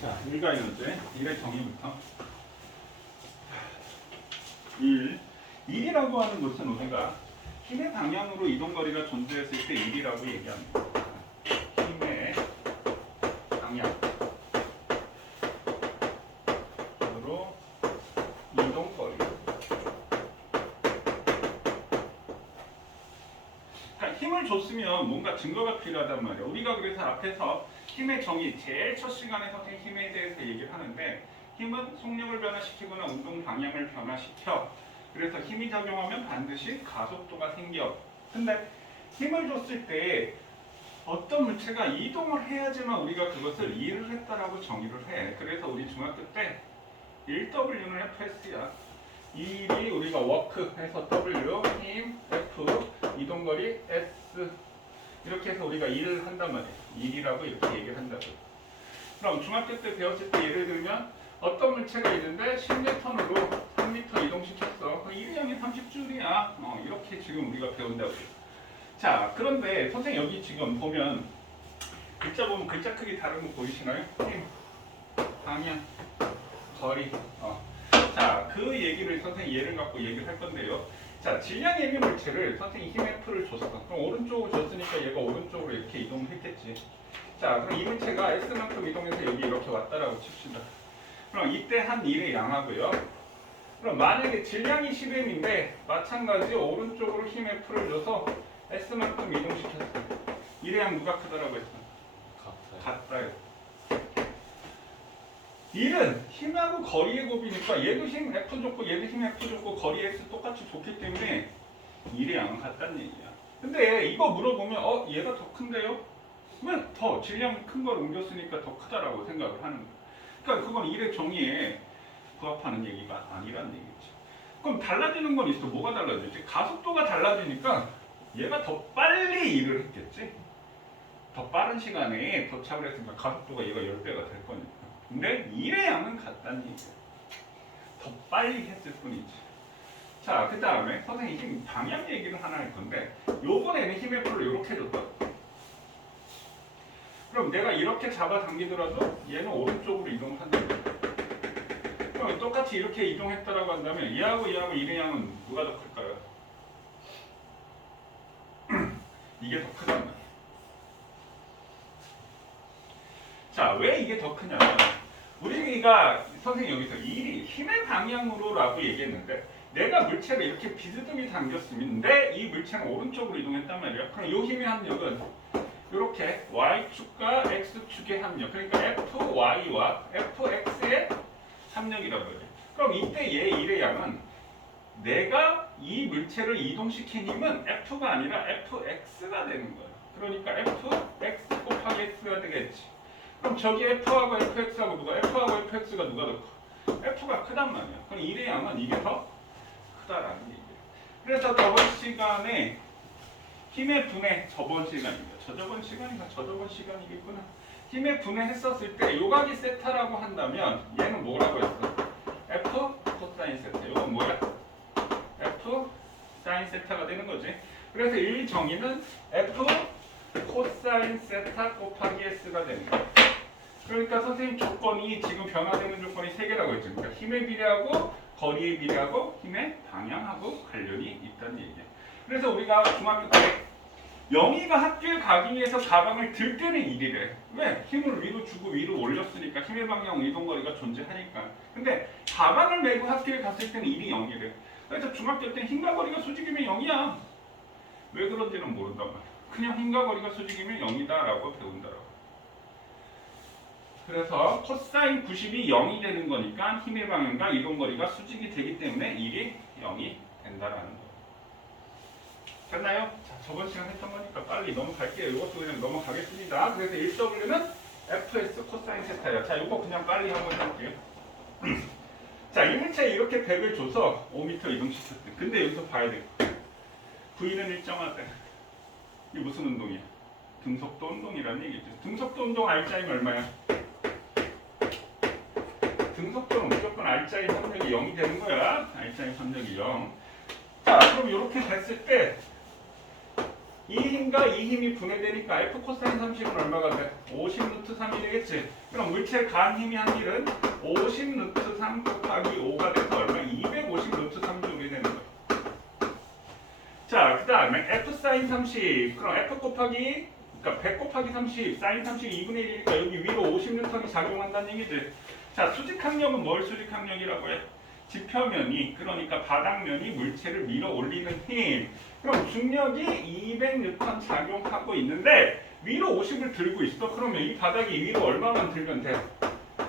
자, 1과 에너지 1의 정의부터 1이라고 하는 것은 우리가 힘의 방향으로 이동거리가 존재했을 때 1이라고 얘기합니다. 힘의 방향으로 이동거리. 그러니까 힘을 줬으면 뭔가 증거가 필요하단 말이야. 우리가 그래서 앞에서 힘의 정의, 제일 첫 시간에 선생님 힘에 대해서 얘기를 하는데, 힘은 속력을 변화시키거나 운동 방향을 변화시켜. 그래서 힘이 작용하면 반드시 가속도가 생겨. 근데 힘을 줬을 때 어떤 물체가 이동을 해야지만 우리가 그것을 일을 했다라고 정의를 해. 그래서 우리 중학교 때 1W는 FS야. 일이 우리가 워크 해서 W, 힘, F, 이동거리 S, 이렇게 해서 우리가 일을 한단 말이에요. 일이라고 이렇게 얘기를 한다고. 그럼 중학교 때 배웠을 때 예를 들면 어떤 물체가 있는데 10N으로 3m 이동시켰어. 그 일량이 30줄이야. 이렇게 지금 우리가 배운다고요. 자, 그런데 선생님 여기 지금 보면 글자 보면 글자 크기 다른 거 보이시나요? 힘, 방향, 거리. 자, 그 얘기를 선생님 예를 갖고 얘기를 할 건데요. 자, 질량 예비 물체를 선생님 힘 F를 줬어. 그럼 오른쪽으로 줬으니까 얘가 오른쪽으로 이렇게 이동을 했겠지. 자, 그럼 이 물체가 S만큼 이동해서 여기 이렇게 왔다라고 칩시다. 그럼 이때 한 일의 양하고요. 그럼 만약에 질량이 10M인데 마찬가지 오른쪽으로 힘 F를 줘서 S만큼 이동시켰어. 일의 양 누가 크다라고 했어? 같다요. 일은 힘하고 거리의 곱이니까 얘도 힘 F 줬고 얘도 힘 F 줬고 거리 X 똑같이 줬기 때문에 일의 양은 같다는 얘기야. 근데 이거 물어보면 얘가 더 큰데요? 왜 더 질량이 큰 걸 옮겼으니까 더 크다라고 생각을 하는 거야. 그러니까 그건 일의 정의에 부합하는 얘기가 아니라는 얘기지. 그럼 달라지는 건 있어. 뭐가 달라지지? 가속도가 달라지니까 얘가 더 빨리 일을 했겠지. 더 빠른 시간에 도착을 했으니까 가속도가 얘가 10배가 될 거니까. 근데 일의 양은 같다는 얘기야. 더 빨리 했을 뿐이지. 자, 그 다음에 선생님 힘 방향 얘기를 하나 할 건데, 요번에는 힘의 풀을 이렇게 줬다. 그럼 내가 이렇게 잡아당기더라도 얘는 오른쪽으로 이동을 한다. 그럼 똑같이 이렇게 이동했다라고 한다면 얘하고 얘하고 일의 양은 누가 더 클까요? 이게 더 크단 말이야. 자, 왜 이게 더 크냐면 우리가 선생님 여기서 일이 힘의 방향으로라고 얘기했는데, 내가 물체를 이렇게 비스듬히 당겼으면 이 물체는 오른쪽으로 이동했단 말이야. 그럼 이 힘의 합력은 이렇게 y축과 x축의 합력, 그러니까 fy와 fx의 합력이라고 해요. 그럼 이때 얘 일의 양은 내가 이 물체를 이동시킨 힘은 f가 아니라 fx가 되는 거야. 그러니까 fx 곱하기 x가 되겠지. 그럼 저기 f하고 fx하고 f하고 fx가 누가 더 커? f가 크단 말이야. 그럼 일의 양은 이게 더 크다라는 얘기예요. 그래서 저번 시간에 힘의 분해, 저번 시간이겠구나. 힘의 분해했었을 때 요각이 세타라고 한다면 얘는 뭐라고 했어? f 코사인 세타. 이건 뭐야? f 사인 세타가 되는 거지. 그래서 이 정의는 f 코사인 세타 곱하기 s가 되는 거야. 그러니까 선생님 조건이 지금 변화되는 조건이 3개라고 했죠. 그러니까 힘의 비례하고 거리의 비례하고 힘의 방향하고 관련이 있다는 얘기야. 그래서 우리가 중학교 때 영희가 학교에 가기 위해서 가방을 들 때는 1이래. 왜? 힘을 위로 주고 위로 올렸으니까 힘의 방향 이동거리가 존재하니까. 근데 가방을 메고 학교에 갔을 때는 1이 0이래. 그래서 중학교 때 힘과 거리가 수직이면 0이야. 왜 그런지는 모른단 말이야. 그냥 힘과 거리가 수직이면 0이다라고 배운다라고. 그래서 코사인 90이 0이 되는 거니까 힘의 방향과 이동거리가 수직이 되기 때문에 1이 0이 된다라는 거. 됐나요? 자, 저번 시간 했던 거니까 빨리 넘어갈게요. 이것도 그냥 넘어가겠습니다. 그래서 1W는 fs 코사인 세타예요. 자, 이거 그냥 빨리 한번 해볼게요. 자, 이 물체에 이렇게 100을 줘서 5m 이동시켰대. 근데 여기서 봐야 돼. V는 일정하대. 이게 무슨 운동이야? 등속도 운동이라는 얘기죠. 등속도 운동 R자임 얼마야? 등속도는 무조건 R자임 합력이 0이 되는 거야. R자임 합력이 0. 자, 그럼 이렇게 됐을 때 이 힘과 이 힘이 분해되니까 F 코사인 30은 얼마가 돼? 50 루트 3이 되겠지. 그럼 물체의 간 힘이 한 일은 50 루트 3 곱하기 5가 돼서 얼마? 250 루트 3조울이 되는 거야. 자, 그 다음에 F 사인 30. 그럼 F 곱하기, 그러니까 100 곱하기 30, 사인 30이 2분의 1이니까 여기 위로 50N이 작용한다는 얘기지. 자, 수직항력은 뭘 수직항력이라고 해? 지표면이, 그러니까 바닥면이 물체를 밀어 올리는 힘. 그럼 중력이 200N 작용하고 있는데 위로 50을 들고 있어. 그러면 이 바닥이 위로 얼마만 들면 돼?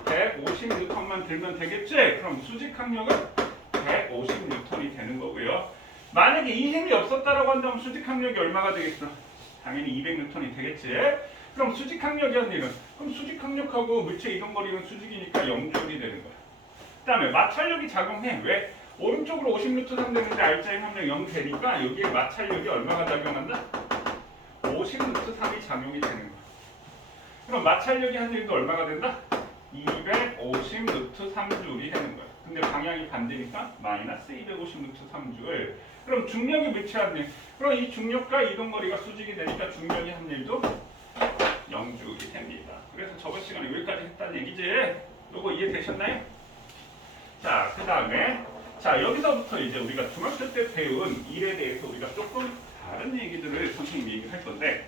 150N만 들면 되겠지? 그럼 수직항력은 150N이 되는 거고요. 만약에 이 힘이 없었다라고 한다면 수직항력이 얼마가 되겠어? 당연히 200N이 되겠지? 그럼 수직항력이란 일은, 그럼 수직항력하고 물체 이동거리는 수직이니까 0조울이 되는 거야. 그 다음에 마찰력이 작용해. 왜? 오른쪽으로 50N 되는데 R자의 합력 0 되니까 여기에 마찰력이 얼마가 작용한다? 50N3이 작용이 되는 거야. 그럼 마찰력이 한 일도 얼마가 된다? 250N3조울이 되는 거야. 근데 방향이 반대니까 마이너스 250N3조울. 그럼 중력이 물체 한 일. 그럼 이 중력과 이동거리가 수직이 되니까 중력이 한 일도 0조울이 됩니다. 그래서 저번 시간에 여기까지 했다는 얘기지? 요거 이해되셨나요? 자, 그 다음에 자, 여기서부터 이제 우리가 중학교 때 배운 일에 대해서 우리가 조금 다른 얘기들을 선생님이 얘기할 건데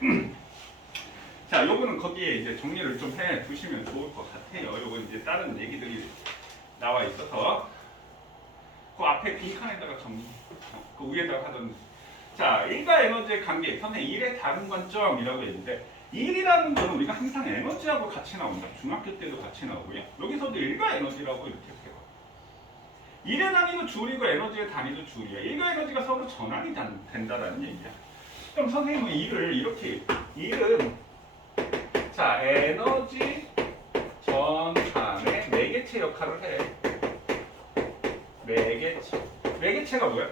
자, 요거는 거기에 이제 정리를 좀 해 두시면 좋을 것 같아요. 요거 이제 다른 얘기들이 나와 있어서 그 앞에 빈칸에다가 정리, 그 위에다가 하던. 자, 일과 에너지의 관계, 선생님 일의 다른 관점이라고 했는데 일이라는 거는 우리가 항상 에너지하고 같이 나온다. 중학교 때도 같이 나오고요. 여기서도 일과 에너지라고 이렇게 돼요. 일의 단위도 줄이고 에너지의 단위도 줄이야. 일과 에너지가 서로 전환이 된다라는 얘기야. 그럼 선생님은 일을 이렇게, 일은 자, 에너지 전환의 매개체 역할을 해. 매개체. 매개체가 뭐야?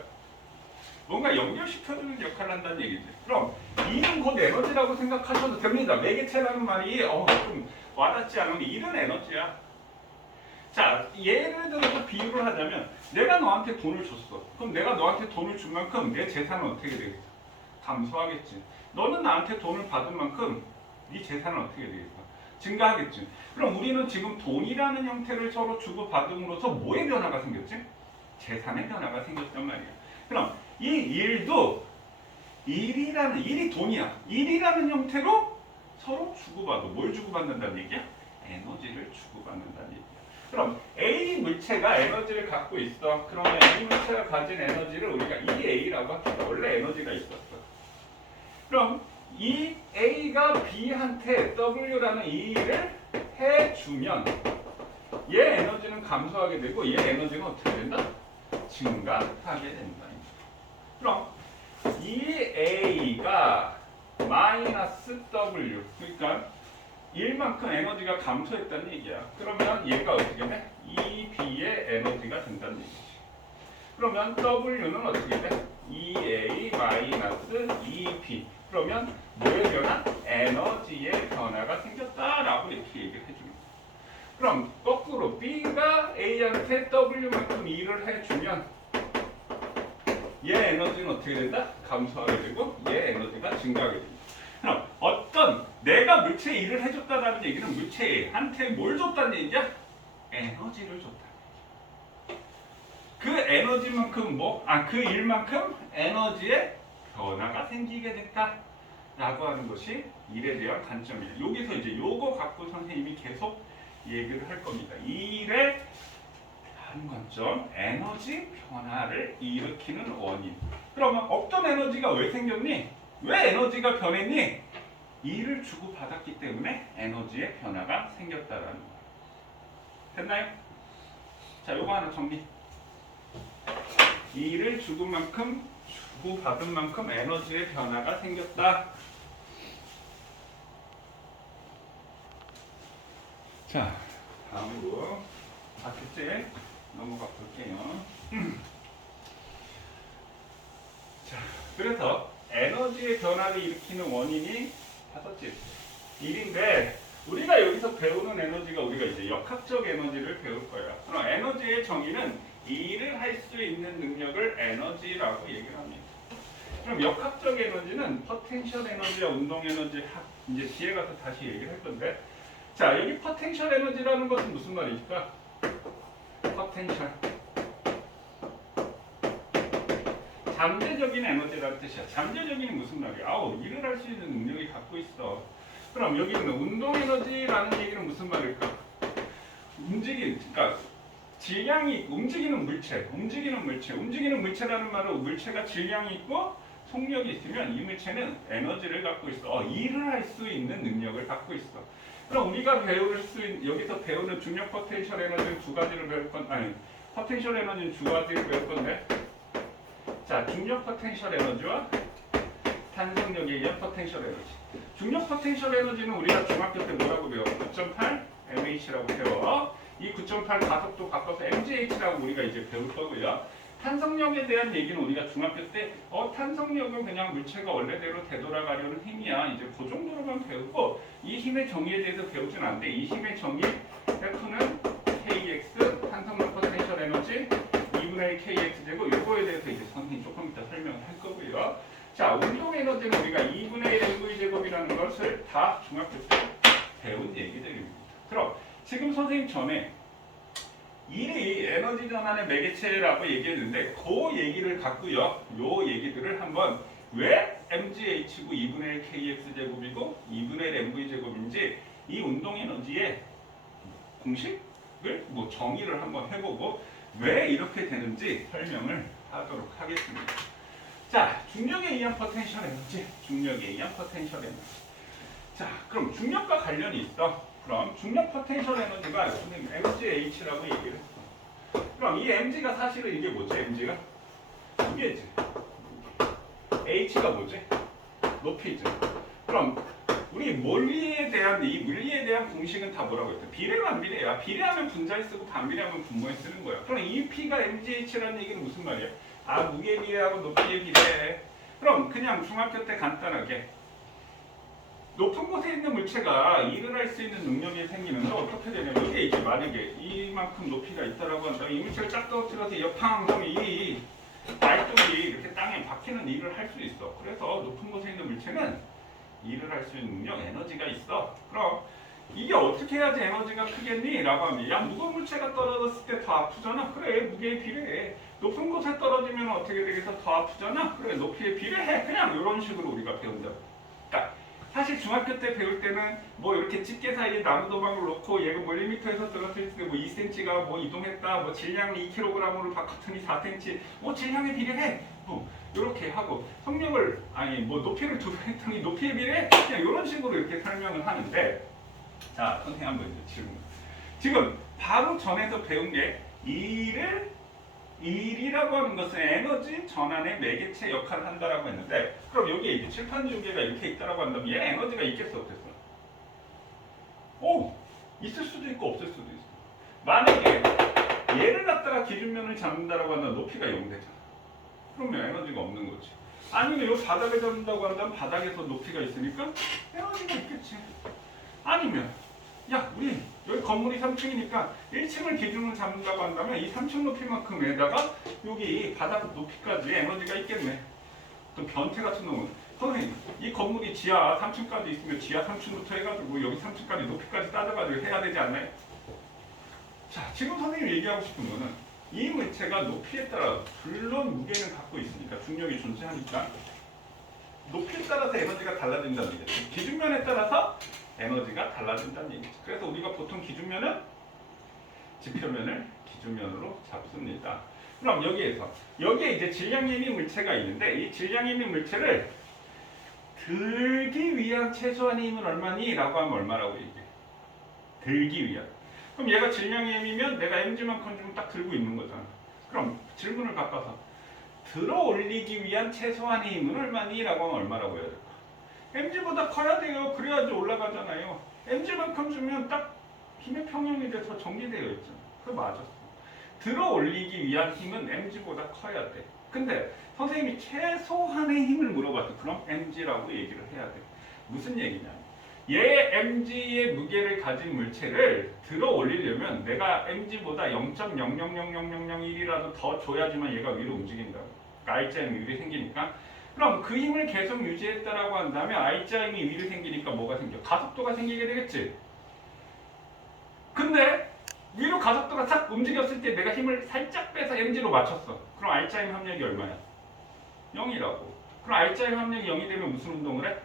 뭔가 연결시켜주는 역할을 한다는 얘기지. 그럼 일은 곧 에너지라고 생각하셔도 됩니다. 매개체라는 말이 좀 와닿지 않으면 일은 에너지야. 자, 예를 들어서 비유를 하자면 내가 너한테 돈을 줬어. 그럼 내가 너한테 돈을 준 만큼 내 재산은 어떻게 되겠어? 감소하겠지. 너는 나한테 돈을 받은 만큼 네 재산은 어떻게 되겠어? 증가하겠지. 그럼 우리는 지금 돈이라는 형태를 서로 주고받음으로써 뭐의 변화가 생겼지? 재산의 변화가 생겼단 말이야. 그럼 이 일도 일이 돈이야. 일이라는 형태로 서로 주고받아. 뭘 주고받는다는 얘기야? 에너지를 주고받는다는 얘기야. 그럼 A 물체가 에너지를 갖고 있어. 그러면 이 물체가 가진 에너지를 우리가 EA라고 할게. 원래 에너지가 있었어. 그럼 이 A가 B한테 W라는 일을 해주면 얘 에너지는 감소하게 되고 얘 에너지는 어떻게 된다? 증가하게 된다. 그럼 이 A가 마이너스 W, 그러니까 1만큼 에너지가 감소했다는 얘기야. 그러면 얘가 어떻게 돼? 이 B의 에너지가 된다는 얘기지. 그러면 W는 어떻게 돼? 2A 마이너스 2B. 그러면 뭐의 변화? 에너지의 변화가 생겼다라고 이렇게 얘기를 해줍니다. 그럼 거꾸로 B가 A한테 W만큼 일을 해주면 얘 에너지는 어떻게 된다? 감소하게 되고 얘 에너지가 증가하게 됩니다. 그럼 어떤 내가 물체에 일을 해줬다는 얘기는 물체한테 뭘 줬다는 얘기야? 에너지를 줬다. 그 에너지만큼 그 일만큼 에너지의 변화가 생기게 됐다라고 하는 것이 일에 대한 관점이에요. 여기서 이제 요거 갖고 선생님이 계속 얘기를 할 겁니다. 일의 한 관점, 에너지 변화를 일으키는 원인. 그러면 없던 에너지가 왜 생겼니? 왜 에너지가 변했니? 일을 주고받았기 때문에 에너지의 변화가 생겼다라는 거예요. 됐나요? 자, 요거 하나 정리. 일을 주고받은 만큼 에너지의 변화가 생겼다. 자, 다음으로 둘째 넘어가 볼게요. 자, 그래서 에너지의 변화를 일으키는 원인이 다섯째 일인데 우리가 여기서 배우는 에너지가 우리가 이제 역학적 에너지를 배울 거예요. 그럼 에너지의 정의는 일을 할 수 있는 능력을 에너지라고 얘기를 합니다. 그럼 역학적 에너지는 포텐셜 에너지와 운동 에너지 이제 뒤에 가서 다시 얘기를 할 건데, 자 여기 포텐셜 에너지라는 것은 무슨 말일까? 포텐셜 잠재적인 에너지라는 뜻이야. 잠재적인 무슨 말이야? 아우 일을 할 수 있는 능력이 갖고 있어. 그럼 여기는 운동 에너지라는 얘기는 무슨 말일까? 그러니까 질량이 움직이는 물체라는 말은 물체가 질량이 있고 속력이 있으면 이 물체는 에너지를 갖고 있어. 일을 할 수 있는 능력을 갖고 있어. 그럼 우리가 여기서 배우는 중력 포텐셜 에너지는 두 가지를 배울 건 아니 포텐셜 에너지는 두 가지를 배울 건데, 자 중력 포텐셜 에너지와 탄성력에 의한 포텐셜 에너지. 중력 포텐셜 에너지는 우리가 중학교 때 뭐라고 배워? 9.8 mh라고 배워. 이 9.8 가속도 바꿔서 mgh라고 우리가 이제 배울 거고요. 탄성력에 대한 얘기는 우리가 중학교 때 탄성력은 그냥 물체가 원래대로 되돌아가려는 힘이야. 이제 그 정도로만 배우고 이 힘의 정의에 대해서 배우진 않는데, 이 힘의 정의 F는 kx 탄성력 포텐셜 에너지 2분의 1 kx 제곱, 이거에 대해서 이제 선생님이 조금 이따 설명을 할 거고요. 자 운동 에너지는 우리가 2분의 1 mv 제곱이라는 것을 다 중학교 때 배운 얘기들입니다. 그럼 지금 선생님 전에 일이 에너지 전환의 매개체라고 얘기했는데 그 얘기를 갖고요. 요 얘기들을 한번 왜 mgh고 2분의 1 kx 제곱이고 2분의 1 mv 제곱인지 이 운동 에너지의 공식을 정의를 한번 해보고 왜 이렇게 되는지 설명을 하도록 하겠습니다. 자, 중력에 의한 포텐셜 에너지, 자, 그럼 중력과 관련이 있어. 그럼 중력 포텐셜 에너지가 선생님 mgh라고 얘기를 했어. 그럼 이 mg가 사실은 이게 뭐지? mg가 무게지. h가 뭐지? 높이지. 그럼 우리 물리에 대한 공식은 다 뭐라고 했어? 비례 반비례야. 비례하면 분자에 쓰고 반비례하면 분모에 쓰는 거야. 그럼 이 p가 mgh라는 얘기는 무슨 말이야? 무게 비례하고 높이에 비례해. 그럼 그냥 중학교 때 간단하게 높은 곳에 있는 물체가 일을 할 수 있는 능력이 생기면서 어떻게 되냐면, 이게 이제 만약에 이만큼 높이가 있다라고 한다면 이 물체를 쫙 떨어뜨려서 역항하면 이 발톱이 이렇게 땅에 박히는 일을 할 수 있어. 그래서 높은 곳에 있는 물체는 일을 할 수 있는 능력, 에너지가 있어. 그럼 이게 어떻게 해야지 에너지가 크겠니? 라고 하면, 야 무거운 물체가 떨어졌을 때 더 아프잖아. 그래, 무게에 비례해. 높은 곳에 떨어지면 어떻게 되겠어? 더 아프잖아. 그래, 높이에 비례해. 그냥 이런 식으로 우리가 배운다고. 그러니까 사실 중학교 때 배울 때는 이렇게 집게 사이에 나무 도망을 놓고 얘가 밀리미터에서 떨어뜨릴 때 2cm가 이동했다, 질량이 2kg으로 바꿨더니 4cm, 질량에 비례해. 이렇게 하고 속력을 높이를 2배 했더니 높이에 비례해. 그냥 이런 식으로 이렇게 설명을 하는데, 자 선생님 한번 이제 질문. 지금 바로 전에서 배운 게 일이라고 하는 것은 에너지 전환의 매개체 역할을 한다라고 했는데, 그럼 여기에 이제 칠판 주개가 이렇게 있다라고 한다면 얘 에너지가 있겠어 없겠어? 있을 수도 있고 없을 수도 있어. 만약에 얘를 갖다가 기준면을 잡는다라고 한다면 높이가 0 되잖아. 그러면 에너지가 없는 거지. 아니면 이 바닥에 잡는다고 한다면 바닥에서 높이가 있으니까 에너지가 있겠지. 아니면 우리 여기 건물이 3층이니까 1층을 기준으로 잡는다고 한다면 이 3층 높이만큼에다가 여기 바닥 높이까지 에너지가 있겠네. 또 변태 같은 놈은 선생님 이 건물이 지하 3층까지 있으면 지하 3층부터 해가지고 여기 3층까지 높이까지 따져가지고 해야 되지 않나요? 자, 지금 선생님이 얘기하고 싶은 거는 이 물체가 높이에 따라 물론 무게는 갖고 있으니까 중력이 존재하니까 높이에 따라서 에너지가 달라진다는 얘기죠. 기준면에 따라서 에너지가 달라진다는 얘기죠. 그래서 우리가 보통 기준면은 지표면을 기준면으로 잡습니다. 그럼 여기에 이제 질량임이 물체가 있는데, 이 질량임이 물체를 들기 위한 최소한의 힘은 얼마니? 라고 하면 얼마라고 얘기해? 들기 위한. 그럼 얘가 질량임이면 내가 mg만큼 좀 딱 들고 있는 거잖아. 그럼 질문을 바꿔서 들어 올리기 위한 최소한의 힘은 얼마니? 라고 하면 얼마라고 해야 될까? mg보다 커야 돼요. 그래야지 올라가잖아요. mg만큼 주면 딱 힘의 평형이 돼서 정리되어 있잖아. 그거 맞았어. 들어 올리기 위한 힘은 mg보다 커야 돼. 근데 선생님이 최소한의 힘을 물어봤어. 그럼 mg라고 얘기를 해야 돼. 무슨 얘기냐? 얘 mg의 무게를 가진 물체를 들어 올리려면 내가 mg보다 0.000001이라도 더 줘야지만 얘가 위로 움직인다고. I자의 일이 생기니까. 그럼 그 힘을 계속 유지했다라고 한다면 I자 힘이 위로 생기니까 뭐가 생겨? 가속도가 생기게 되겠지. 근데 위로 가속도가 싹 움직였을 때 내가 힘을 살짝 빼서 mg로 맞췄어. 그럼 R자 힘 합력이 얼마야? 0이라고. 그럼 R자 힘 합력이 0이 되면 무슨 운동을 해?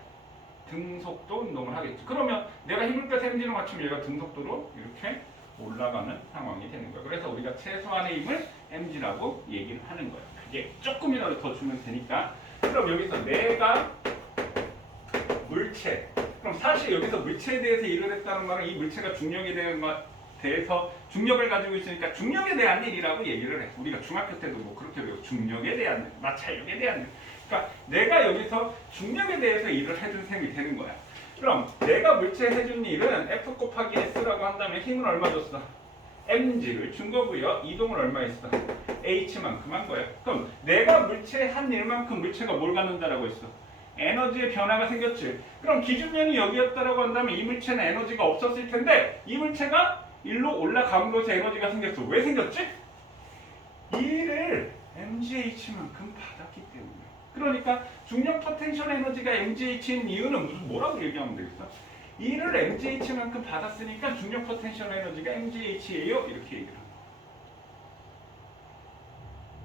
등속도 운동을 하겠지. 그러면 내가 힘을 빼서 mg로 맞추면 얘가 등속도로 이렇게 올라가는 상황이 되는 거야. 그래서 우리가 최소한의 힘을 mg라고 얘기를 하는 거야. 그게 조금이라도 더 주면 되니까. 그럼 여기서 내가 물체. 그럼 사실 여기서 물체에 대해서 일을 했다는 말은 이 물체가 중력에 대해서 중력을 가지고 있으니까 중력에 대한 일이라고 얘기를 해. 우리가 중학교 때도 뭐 그렇게 배워. 중력에 대한 일, 마찰력에 대한 일. 그러니까 내가 여기서 중력에 대해서 일을 해준 셈이 되는 거야. 그럼 내가 물체에 해준 일은 F 곱하기 S라고 한다면 힘은 얼마 줬어? mg를 준 거고요. 이동을 얼마 했어? h만큼 한 거예요. 그럼 내가 물체에 한 일만큼 물체가 뭘 갖는다라고 했어? 에너지의 변화가 생겼지. 그럼 기준면이 여기였다라고 한다면 이 물체는 에너지가 없었을 텐데 이 물체가 일로 올라감으로써 에너지가 생겼어. 왜 생겼지? 이를 mgh만큼 받았기 때문에. 그러니까 중력 포텐셜 에너지가 mgh인 이유는 무슨 뭐라고 얘기하면 되겠어? 이를 mgh만큼 받았으니까 중력 포텐셜 에너지가 mgh예요. 이렇게 얘기를 합니다.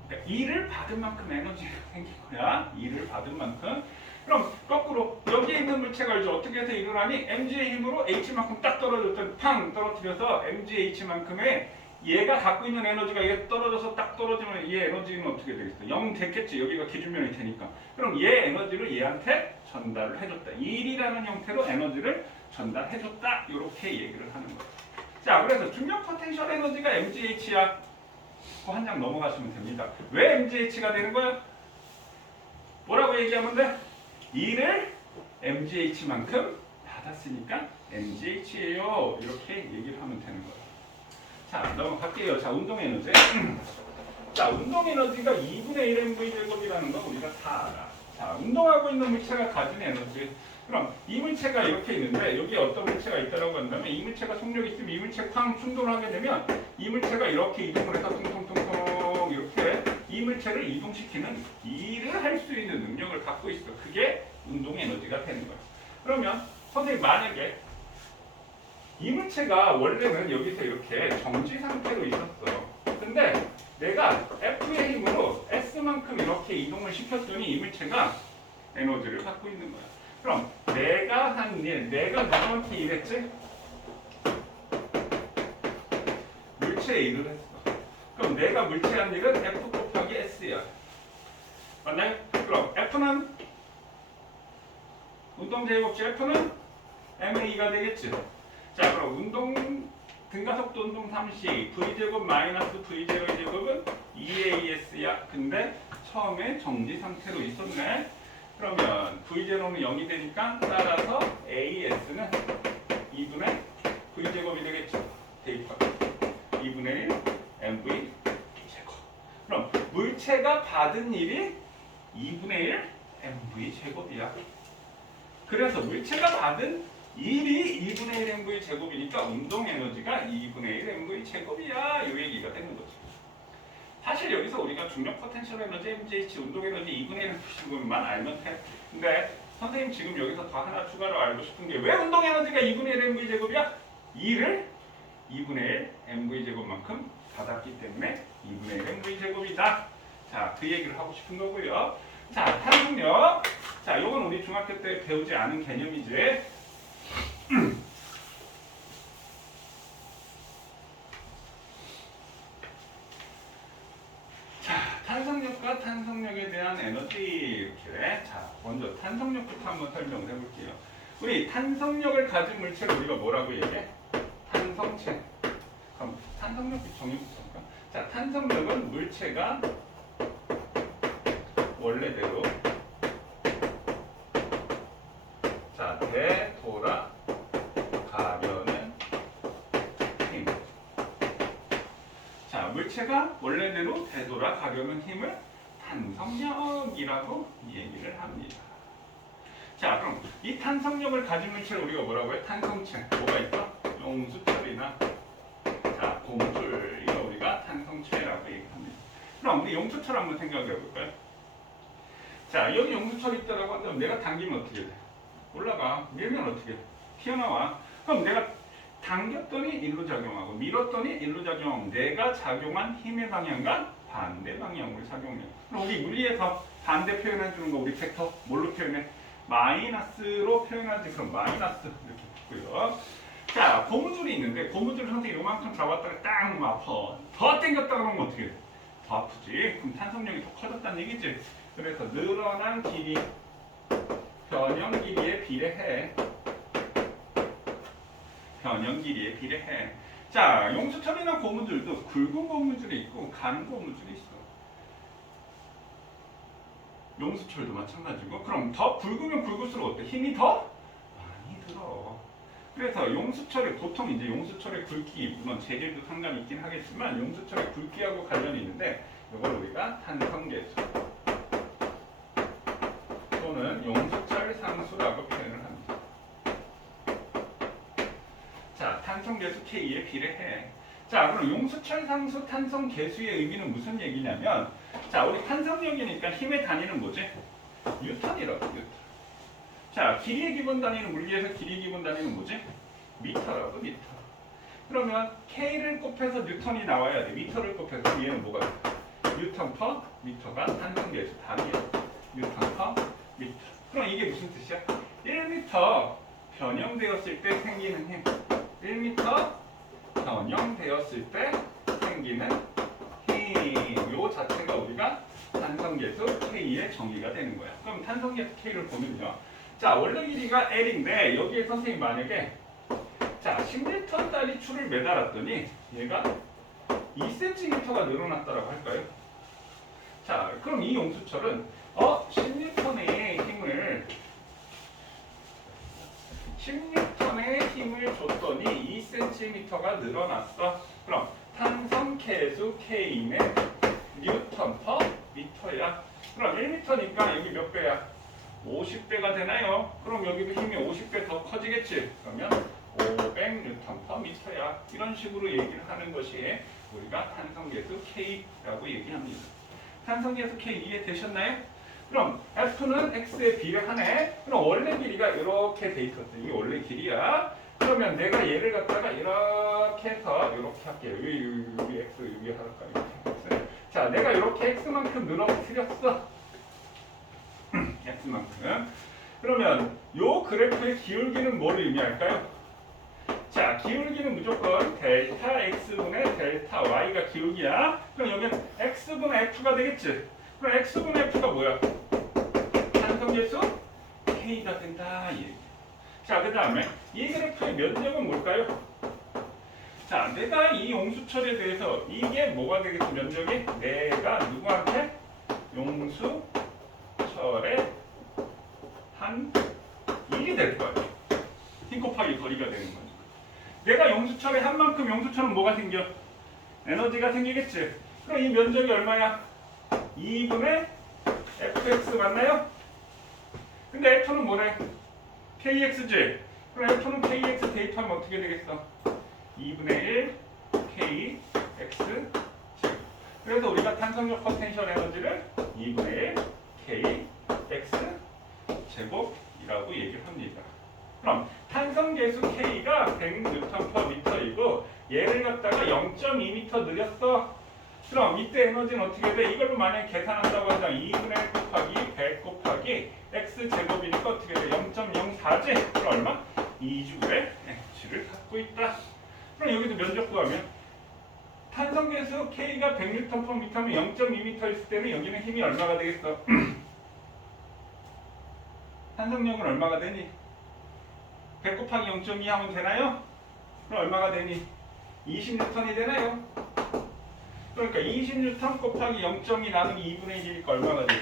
그러니까 이를 받은 만큼 에너지가 생긴 거야. 이를 받은 만큼. 그럼 거꾸로 여기에 있는 물체가 이제 어떻게 해서 일을 하니? mg의 힘으로 h만큼 딱 떨어졌더니 팡 떨어뜨려서 mgh만큼의 얘가 갖고 있는 에너지가 얘 떨어져서 딱 떨어지면 얘 에너지는 어떻게 되겠어? 0 됐겠지. 여기가 기준면이 되니까. 그럼 얘 에너지를 얘한테 전달을 해줬다. 일이라는 형태로 에너지를 전달해줬다. 이렇게 얘기를 하는 거예요. 자, 그래서 중력 포텐셜 에너지가 mgh야. 한 장 넘어가시면 됩니다. 왜 mgh가 되는 거야? 뭐라고 얘기하면 돼? 이를 mgh만큼 받았으니까 mgh예요. 이렇게 얘기를 하면 되는 거예요. 자, 넘어갈게요. 자, 운동 에너지. 자, 운동 에너지가 2분의 1 mv 제곱이라는 거 우리가 다 알아. 자, 운동하고 있는 물체가 가진 에너지. 그럼 이 물체가 이렇게 있는데 여기 어떤 물체가 있다고 한다면 이 물체가 속력이 있으면 이 물체 쾅 충돌을 하게 되면 이 물체가 이렇게 이동을 해서 퉁퉁퉁퉁 이렇게 이 물체를 이동시키는 일을 할 수 있는 능력을 갖고 있어. 그게 운동 에너지가 되는 거야. 그러면 선생님 만약에 이 물체가 원래는 여기서 이렇게 정지 상태로 있었어. 근데 내가 F의 힘으로 S만큼 이렇게 이동을 시켰더니 이 물체가 에너지를 갖고 있는 거야. 그럼 내가 한 일, 내가 누구한테 일했지? 물체에 일을 했어. 그럼 내가 물체에 한 일은 F 곱하기 S야. 맞나요? 그럼 F는 운동 제곱지 F는 MA가 되겠지. 자, 그럼 운동 등가속도 운동 3C V제곱 마이너스 V0의 제곱은 2AS야. 근데 처음에 정지 상태로 있었네. 그러면 V0는 0이 되니까 따라서 AS는 2분의 V제곱이 되겠죠. 대입하고 2분의 1 MV 제곱. 그럼 물체가 받은 일이 2분의 1 MV 제곱이야. 그래서 물체가 받은 일이 2분의 1 mv 제곱이니까 운동 에너지가 2분의 1 mv 제곱이야. 이 얘기가 되는 거지. 사실 여기서 우리가 중력 포텐셜 에너지 mgh 운동 에너지 2분의 1 mv 제곱만 알면 돼. 근데 선생님 지금 여기서 더 하나 추가로 알고 싶은 게 왜 운동 에너지가 2분의 1 mv 제곱이야? 2를 2분의 1 mv 제곱만큼 받았기 때문에 2분의 1 mv 제곱이다. 자, 그 얘기를 하고 싶은 거고요. 자, 탄속력. 자, 이건 우리 중학교 때 배우지 않은 개념이지. 자, 탄성력과 탄성력에 대한 에너지 이렇게. 자, 먼저 탄성력부터 한번 설명을 해볼게요. 우리 탄성력을 가진 물체를 우리가 뭐라고 얘기해? 탄성체. 그럼 탄성력 정의부터 볼까? 자, 탄성력은 물체가 원래대로 자, 되돌아가려는 힘. 자, 물체가 원래대로 되돌아가려는 힘을 탄성력이라고 얘기를 합니다. 자, 그럼 이 탄성력을 가진 물체를 우리가 뭐라고 해? 탄성체. 뭐가 있어? 용수철이나 자, 곰돌. 이거 우리가 탄성체라고 얘기합니다. 그럼 우리 용수철 한번 생각해 볼까요? 자, 여기 용수철이 있다라고 한다면 내가 당기면 어떻게 돼? 올라가. 밀면 어떻게 돼? 튀어나와. 그럼 내가 당겼더니 일로 작용하고 밀었더니 일로 작용하고 내가 작용한 힘의 방향과 반대 방향으로 작용해. 그럼 우리 물리에서 반대 표현해 주는 거 우리 벡터 뭘로 표현해? 마이너스로 표현하지. 그럼 마이너스 이렇게 붙고요. 자, 고무줄이 있는데 고무줄 선생님이 요만큼 잡았다가 딱 아파. 더 당겼다 그러면 어떻게 돼? 더 아프지. 그럼 탄성력이 더 커졌다는 얘기지. 그래서 늘어난 길이 변형 길이에 비례해. 변형 길이에 비례해. 자, 용수철이나 고무줄도 굵은 고무줄이 있고 가는 고무줄이 있어. 용수철도 마찬가지고. 그럼 더 굵으면 굵을수록 어때? 힘이 더 많이 들어. 그래서 용수철이 보통 이제 용수철의 굵기, 물론 재질도 상관이 있긴 하겠지만 용수철의 굵기하고 관련이 있는데 이걸 우리가 탄성계수 또는 용수철 상수라고 표현을 합니다. 자, 탄성계수 K에 비례해. 자, 그럼 용수철 상수 탄성계수의 의미는 무슨 얘기냐면, 자, 우리 탄성력이니까 힘의 단위는 뭐지? 뉴턴이라고, 뉴턴. 자, 길이의 기본 단위는 물리에서 길이의 기본 단위는 뭐지? 미터라고, 미터. 그러면 K를 곱해서 뉴턴이 나와야 돼. 미터를 곱해서 얘는 뭐가 돼? 뉴턴 퍼 미터가 탄성계수 단위야. 뉴턴 퍼 미터. 그럼 이게 무슨 뜻이야? 1m 변형되었을 때 생기는 힘. 1m 변형되었을 때 생기는 힘. 요 자체가 우리가 탄성계수 K의 정의가 되는 거야. 그럼 탄성계수 K를 보면요. 자, 원래 길이가 L인데 여기에 선생님 만약에 자 10N짜리 줄을 매달았더니 얘가 2cm가 늘어났다라고 할까요? 자, 그럼 이 용수철은 10N의 힘을 줬더니 2cm가 늘어났어. 그럼 탄성계수 K는 뉴턴 퍼 미터야. 그럼 1m니까 여기 몇 배야? 50배가 되나요? 그럼 여기도 힘이 50배 더 커지겠지? 그러면 500뉴턴 퍼 미터야. 이런 식으로 얘기를 하는 것이 우리가 탄성계수 K라고 얘기합니다. 탄성계수 K 이해되셨나요? 그럼 F는 X에 비례하네. 그럼 원래 길이가 이렇게 돼 있었어. 이게 원래 길이야. 그러면 내가 얘를 갖다가 이렇게 해서 이렇게 할게요. 여기 X 여기 할까? 이렇게. 자, 내가 이렇게 X만큼 늘어뜨렸어. X만큼. 그러면 요 그래프의 기울기는 뭐를 의미할까요? 자, 기울기는 무조건 델타 X분의 델타 Y가 기울기야. 그럼 여기는 X분의 F가 되겠지? 그럼 X분의 F가 뭐야? 탄성계수 K가 된다. 자, 그 다음에 이 그래프의 면적은 뭘까요? 자, 내가 이 용수철에 대해서 이게 뭐가 되겠지? 면적이 내가 누구한테? 용수철에 한 1이 될 거야. 힘 곱하기 거리가 되는 거죠. 내가 용수철에 한 만큼 용수철은 뭐가 생겨? 에너지가 생기겠지. 그럼 이 면적이 얼마야? 2분의 fx 맞나요? 근데 f는 뭐래? kx지. 그럼 f는 kx 대입하면 어떻게 되겠어? 2분의 1 kx. 그래서 우리가 탄성력 포텐셜 에너지를 2분의 1 kx 제곱이라고 얘기를 합니다. 그럼 탄성계수 K가 100N/m이고 얘를 갖다가 0.2m 늘렸어. 그럼 이때 에너지는 어떻게 돼? 이걸로 만약에 계산한다고 하자 2분의 1 곱하기 100 곱하기 x제곱이니까 어떻게 돼? 0.04지? 그럼 얼마? 2J의 H를 갖고 있다. 그럼 여기도 면적 구하면 탄성계수 K가 100N/m면 0.2m 있을 때는 여기는 힘이 얼마가 되겠어? 탄성력은 얼마가 되니? 100 곱하기 0.2 하면 되나요? 그럼 얼마가 되니? 20N이 되나요? 그러니까 20N 곱하기 0.2 나누기 2분의 1이니까 얼마가 돼?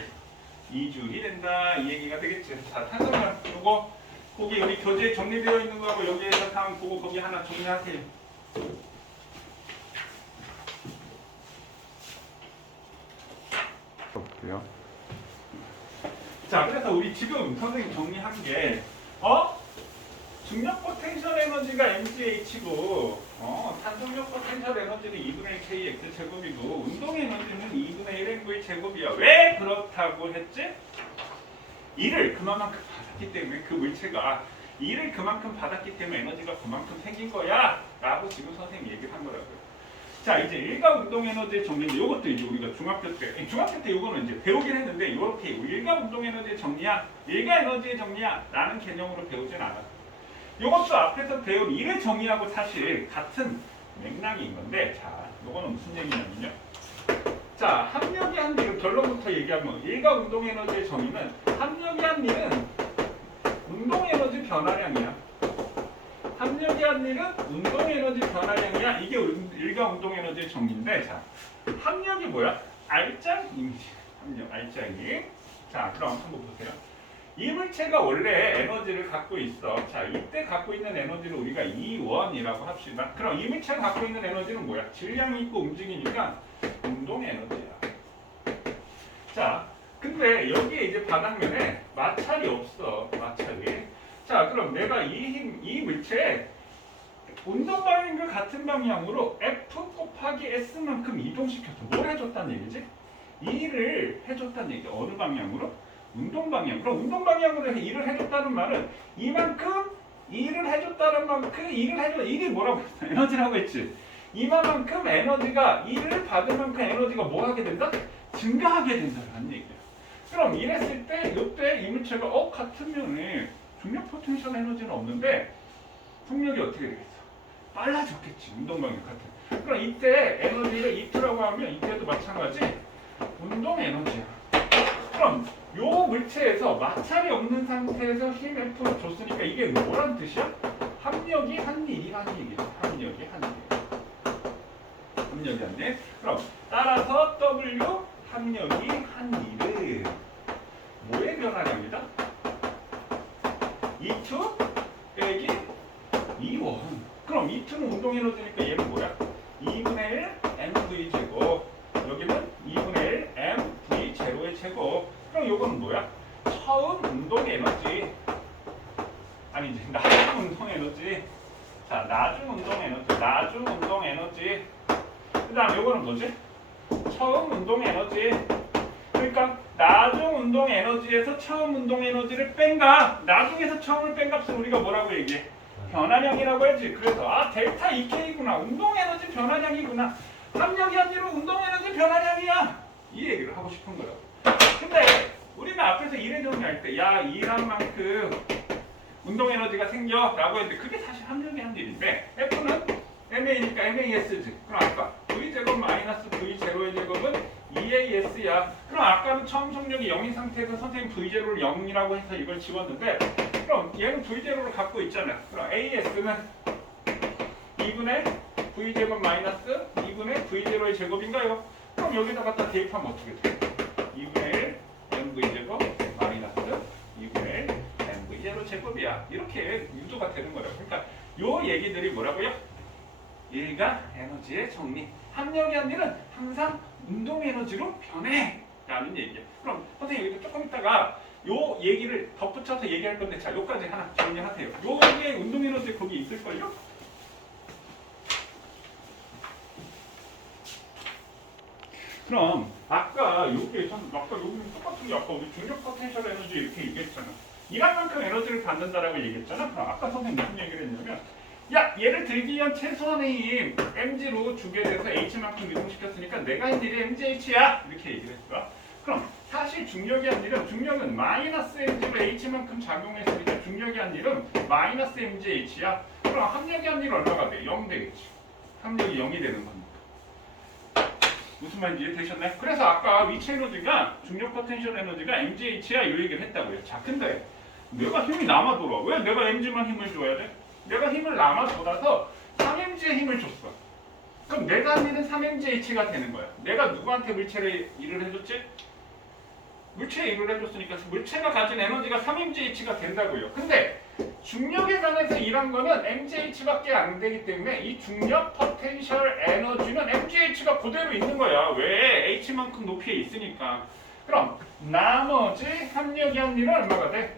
2J이 된다. 이 얘기가 되겠지. 자, 탄성력 요거 거기 우리 교재에 정리되어 있는 거하고 여기에서 다음 보고 거기 하나 정리하세요. 볼게요. 자, 그래서 우리 지금 선생님 정리한 게 중력 포텐셜 에너지가 mgh고 탄성력 포텐셜 에너지는 2분의 kx 제곱이고 운동 에너지는 2분의 1 mv 제곱이야. 왜 그렇다고 했지? E를 그만큼 받았기 때문에 그 물체가 E를 그만큼 받았기 때문에 에너지가 그만큼 생긴 거야 라고 지금 선생님이 얘기를 한 거라고요. 자, 이제 일가 운동 에너지의 정리인데 이것도 이제 우리가 중학교 때 이거는 이제 배우긴 했는데 이렇게 일가 운동 에너지의 정리야, 일가 에너지의 정리야 라는 개념으로 배우진 않았어요. 이것도 앞에서 배운 일의 정의하고 사실 같은 맥락인 건데, 자, 이거는 무슨 얘기냐면요. 자, 합력이 한 일은 결론부터 얘기하면 일가 운동 에너지의 정의는 합력이 한 일은 운동 에너지 변화량이야. 합력이 한 일은 운동 에너지 변화량이야. 이게 일가 운동 에너지의 정의인데, 자, 합력이 뭐야? 알짱임이지. 합력, 알짱임. 자, 그럼 한번 보세요. 이 물체가 원래 에너지를 갖고 있어. 자, 이때 갖고 있는 에너지를 우리가 E1이라고 합시다. 그럼 이 물체가 갖고 있는 에너지는 뭐야? 질량이 있고 움직이니까 운동 에너지야. 자, 근데 여기에 이제 바닥면에 마찰이 없어. 마찰이. 자, 그럼 내가 이 물체에 운동 방향과 같은 방향으로 F 곱하기 S만큼 이동시켜서 뭘 해줬다는 얘기지? 일을 해줬다는 얘기지. 어느 방향으로? 운동 방향. 그럼 운동 방향으로 일을 해줬다는 말은 이만큼 일을 해줬다는 만큼 일이 뭐라고 했어? 에너지라고 했지. 이만큼 에너지가 일을 받을 만큼 에너지가 뭐 하게 된다? 증가하게 된다는 얘기야. 그럼 이랬을 때 이때 이 물체가 같은 면에 중력 포텐셜 에너지는 없는데 속력이 어떻게 되겠어? 빨라졌겠지. 운동 방향 같은. 그럼 이때 에너지를 E2라고 하면 이때도 마찬가지 운동 에너지야. 그럼 요 물체에서 마찰이 없는 상태에서 힘 F를 줬으니까 이게 뭐란 뜻이야? 합력이 한 일이라는 얘기야. 합력이 한 일. 합력이 한 일. 그럼 따라서 W 합력이 한 일은 뭐의 변화량이다? E2 빼기 E1. 그럼 E2는 운동 에너지니까 얘는 뭐야? 2분의 1 mv 제곱. 여기는 2분의 1 mv 제로의 제곱. 그럼 요거는 뭐야? 처음 운동 에너지. 아니 이제 나중 운동 에너지. 자, 나중 운동 에너지. 나중 운동 에너지. 그다음 요거는 뭐지? 처음 운동 에너지. 그러니까 나중 운동 에너지에서 처음 운동 에너지를 뺀 값, 나중에서 처음을 뺀 값을 우리가 뭐라고 얘기해? 변화량이라고 했지. 그래서 델타 EK구나. 운동 에너지 변화량이구나. 합력이 한 일은 운동 에너지 변화량이야. 이 얘기를 하고 싶은 거라고. 근데 우리는 앞에서 일의 정리할 때 야, 일한 만큼 운동 에너지가 생겨 라고 했는데 그게 사실 합력이 한 일인데 F는 MA니까 MAS지. 그럼 아까 V제곱 마이너스 V0의 제곱은 EAS야. 그럼 아까는 처음 속력이 0인 상태에서 선생님 V0를 0이라고 해서 이걸 지웠는데 그럼 얘는 V0를 갖고 있잖아. 그럼 AS는 2분의 V제곱 마이너스 2분의 V0의 제곱인가요? 그럼 여기다 갖다 대입하면 어떻게 돼? 2분의 1 MV제곱 마이너스 2분의 1 MV0 제곱이야. 이렇게 유도가 되는 거라고. 그러니까 요 얘기들이 뭐라고요? 일가 에너지의 정리. 합력이 한 일은 항상 운동 에너지로 변해 라는 얘기야. 그럼 선생님 여기서 조금 있다가 요 얘기를 덧붙여서 얘기할 건데 자, 요까지 하나 정리하세요. 요게 운동 에너지 거기 있을걸요? 그럼 아까 요게 아까 여기 똑같은 게 아까 우리 중력 포텐셜 에너지 이렇게 얘기했잖아. 이만큼 에너지를 받는다라고 얘기했잖아. 그럼 아까 선생님 무슨 얘기를 했냐면 야, 얘를 들기 위한 최소한의 힘 mg로 주게 돼서 h만큼 이동시켰으니까 내가 한 일이 mgh야 이렇게 얘기를 했어. 그럼 사실 중력이 한 일은 중력은 마이너스 mg로 h만큼 작용했으니까 중력이 한 일은 마이너스 mgh야. 그럼 합력이 한 일은 얼마가 돼? 0 되겠지. 합력이 0이 되는 거니까. 무슨 말인지 이해되셨나요? 그래서 아까 위치 에너지가 중력 포텐셜 에너지가 mgh야 이 얘기를 했다고요. 자, 근데 내가 힘이 남아 돌아. 왜 내가 mg만 힘을 줘야 돼? 내가 힘을 남아돌아서 3mg의 힘을 줬어. 그럼 내가 한 일은 3mgh가 되는 거야. 내가 누구한테 물체를 일을 해줬지? 물체에 일을 해줬으니까 물체가 가진 에너지가 3mgh가 된다고요. 근데 중력에 관해서 일한 거는 mgh밖에 안 되기 때문에 이 중력 포텐셜 에너지는 mgh가 그대로 있는 거야. 왜? h만큼 높이에 있으니까. 그럼 나머지 합력이 한 일은 얼마가 돼?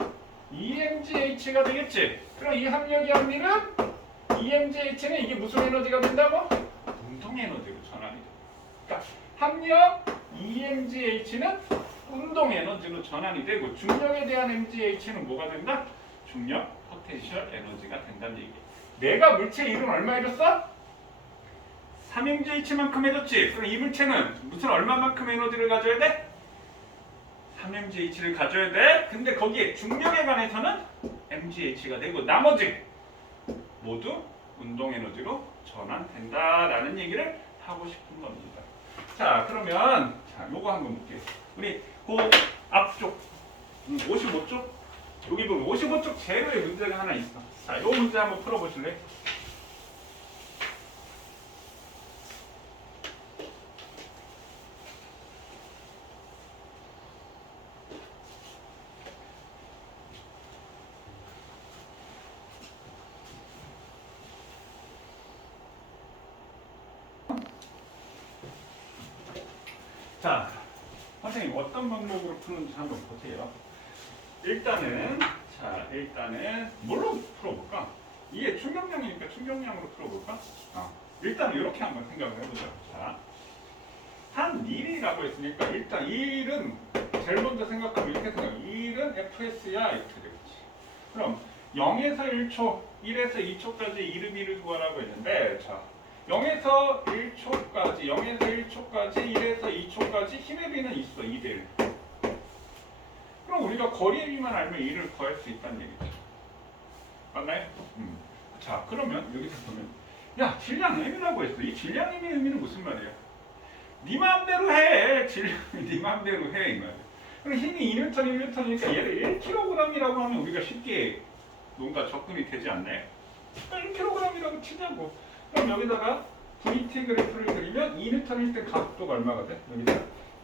EMGH가 되겠지. 그럼 이 합력이 한 일은 EMGH는 이게 무슨 에너지가 된다고? 운동 에너지로 전환이 돼. 그러니까 합력 EMGH는 운동 에너지로 전환이 되고 중력에 대한 mgh는 뭐가 된다? 중력 포텐셜 에너지가 된다는 얘기. 내가 물체 이름 얼마 해줬어? 3mgh만큼 해줬지. 그럼 이 물체는 무슨 얼마만큼 에너지를 가져야 돼? 3mgh를 가져야 돼. 근데 거기에 중력에 관해서는 mgh가 되고 나머지 모두 운동 에너지로 전환된다라는 얘기를 하고 싶은 겁니다. 자, 그러면 자, 요거 한번 볼게요. 우리 그 앞쪽 55쪽 여기 보면 55쪽 제로의 문제가 하나 있어. 자, 요 문제 한번 풀어보실래요? 자, 선생님 어떤 방법으로 푸는지 한번 보세요. 일단은 뭘로 풀어볼까? 이게 충격량이니까 충격량으로 풀어볼까? 일단 이렇게 한번 생각을 해보자. 자, 한 일이라고 했으니까 일단 일은 제일 먼저 생각하면 이렇게 생각해. 일은 fs야 이렇게 되겠지. 그럼 0에서 1초, 1에서 2초까지 이름이를 구하라고 했는데 자, 0에서 1초까지, 1에서 2초까지 힘의 비는 있어, 2대1. 그럼 우리가 거리의 비만 알면 2를 구할 수 있다는 얘기죠. 맞나요? 자, 그러면 여기서 보면 야, 질량 M이라고 했어. 이 질량 M의 의미는 무슨 말이야? 네 마음대로 해. 질량이 네 마음대로 해. 이 말이야. 그럼 힘이 2N이니까 얘를 1kg이라고 하면 우리가 쉽게 뭔가 접근이 되지 않나요? 1kg이라고 치자고. 그럼 여기다가 VT 그래프를 그리면 2N일 때 가속도가 얼마가 돼? 여기다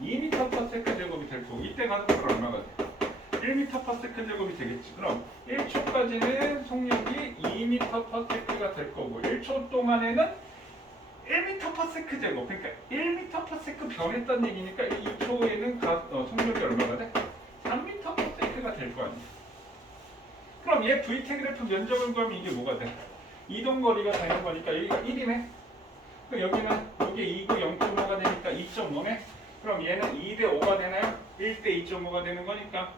2m/s 제곱이 될 거고 이때 가속도가 얼마가 돼? 1m/s 제곱이 되겠지. 그럼 1초까지는 속력이 2m/s가 될 거고 1초 동안에는 1m/s 제곱. 그러니까 1m/s 변했다는 얘기니까 2초에는 속력이 얼마가 돼? 3m/s가 될 거 아니야. 그럼 얘 VT 그래프 면적을 구하면 이게 뭐가 돼? 이동거리가 되는 거니까 여기가 1이네. 여기는 여기 2고 0.5가 되니까 2.5네. 그럼 얘는 2대 5가 되나요? 1대 2.5가 되는 거니까.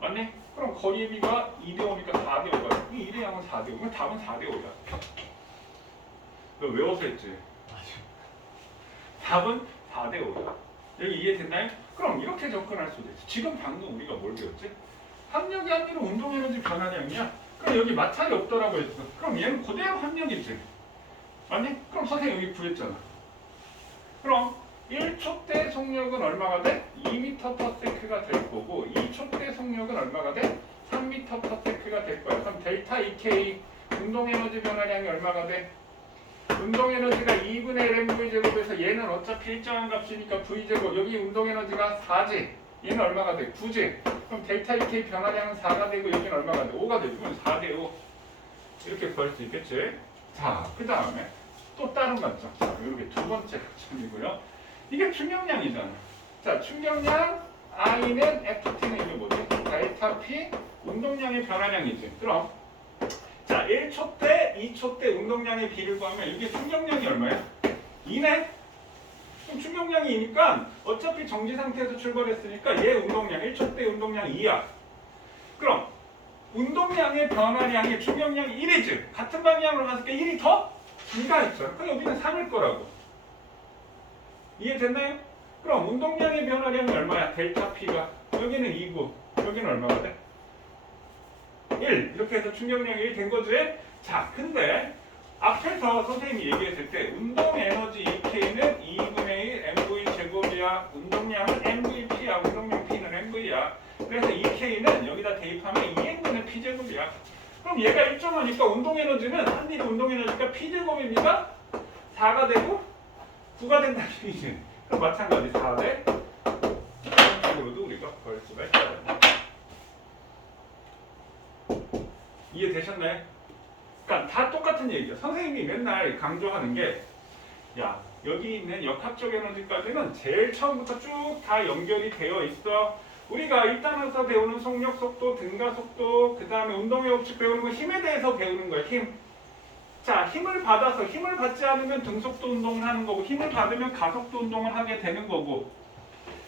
맞니? 그럼 거리의 비가 2대 5니까 4대 5가 돼. 2대 0은 4대 5. 그럼 답은 4대 5야. 너 외워서 했지? 답은 4대 5야. 여기 이해됐나요? 그럼 이렇게 접근할 수도 있어. 지금 방금 우리가 뭘 배웠지? 합력이 아니라 운동에너지 변화량이야. 그럼 여기 마찰이 없더라고 했어. 그럼 얘는 그대로 합력이지. 맞니? 그럼 선생님 여기 구했잖아. 그럼 1초 때 속력은 얼마가 돼? 2m/s가 될 거고 2초 때 속력은 얼마가 돼? 3m/s가 될 거야. 그럼 델타 EK 운동에너지 변화량이 얼마가 돼? 운동에너지가 2분의 1 mv제곱에서 얘는 어차피 일정한 값이니까 v제곱. 여기 운동에너지가 4지. 얘는 얼마가 돼? 9지. 그럼 델타 EK 변화량은 4가 되고 여기는 얼마가 돼? 5가 돼. 그러면 4대 5. 이렇게 구할 수 있겠지? 자, 그 다음에 또 다른 관점. 자, 이렇게 두 번째 관점이고요. 이게 충격량이잖아. 자, 충격량 I는 FT는 이게 뭐지? 델타 P 운동량의 변화량이지. 그럼 자, 1초 때, 2초 때 운동량의 비를 구하면 이게 충격량이 얼마야? 2네? 그럼 충격량이 2니까 어차피 정지 상태에서 출발했으니까 얘 운동량, 1초 때 운동량 2야. 그럼 운동량의 변화량이 충격량이 1이지. 같은 방향으로 갔을 때 1이 더 증가했죠. 그럼 여기는 3일 거라고. 이해됐나요? 그럼 운동량의 변화량이 얼마야? 델타 P가. 여기는 2고 여기는 얼마가 돼? 1. 이렇게 해서 충격량이 1 된 거지? 자, 근데 앞에서 선생님이 얘기했을 때 운동 에너지 EK는 2분의 1 mv 제곱이야. 운동량은 mvp야. 운동량 P는 mv야. 그래서 EK는 여기다 대입하면 2n분의 P제곱이야. 그럼 얘가 일정하니까 운동에너지는 한 일의 운동에너지가 P제곱입니다. 4가 되고 9가 된다는 얘기지. 그럼 마찬가지 4대 이런 식으로도 우리가 구할 수가 있다. 이해되셨나요? 그러니까 다 똑같은 얘기죠. 선생님이 맨날 강조하는 게 야, 여기 있는 역학적 에너지까지는 제일 처음부터 쭉 다 연결이 되어 있어. 우리가 1단원에서 배우는 속력, 속도, 등가 속도, 그 다음에 운동의 법칙 배우는 거 힘에 대해서 배우는 거예요. 힘. 자, 힘을 받아서 힘을 받지 않으면 등속도 운동을 하는 거고 힘을 받으면 가속도 운동을 하게 되는 거고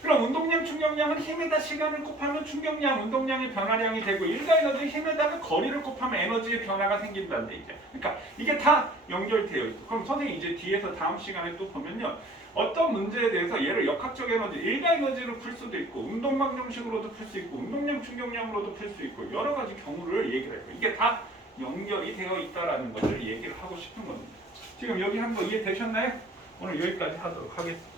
그럼 운동량, 충격량은 힘에다 시간을 곱하면 충격량, 운동량의 변화량이 되고 일가 에너지 힘에다가 거리를 곱하면 에너지의 변화가 생긴다는 얘기죠. 그러니까 이게 다 연결되어 있어. 그럼 선생님 이제 뒤에서 다음 시간에 또 보면요. 어떤 문제에 대해서 얘를 역학적 에너지, 일가 에너지로 풀 수도 있고 운동방 정식으로도 풀 수 있고 운동량, 충격량으로도 풀 수 있고 여러 가지 경우를 얘기를 해요. 이게 다 연결이 되어 있다라는 것을 얘기를 하고 싶은 겁니다. 지금 여기 한 거 이해되셨나요? 오늘 여기까지 하도록 하겠습니다.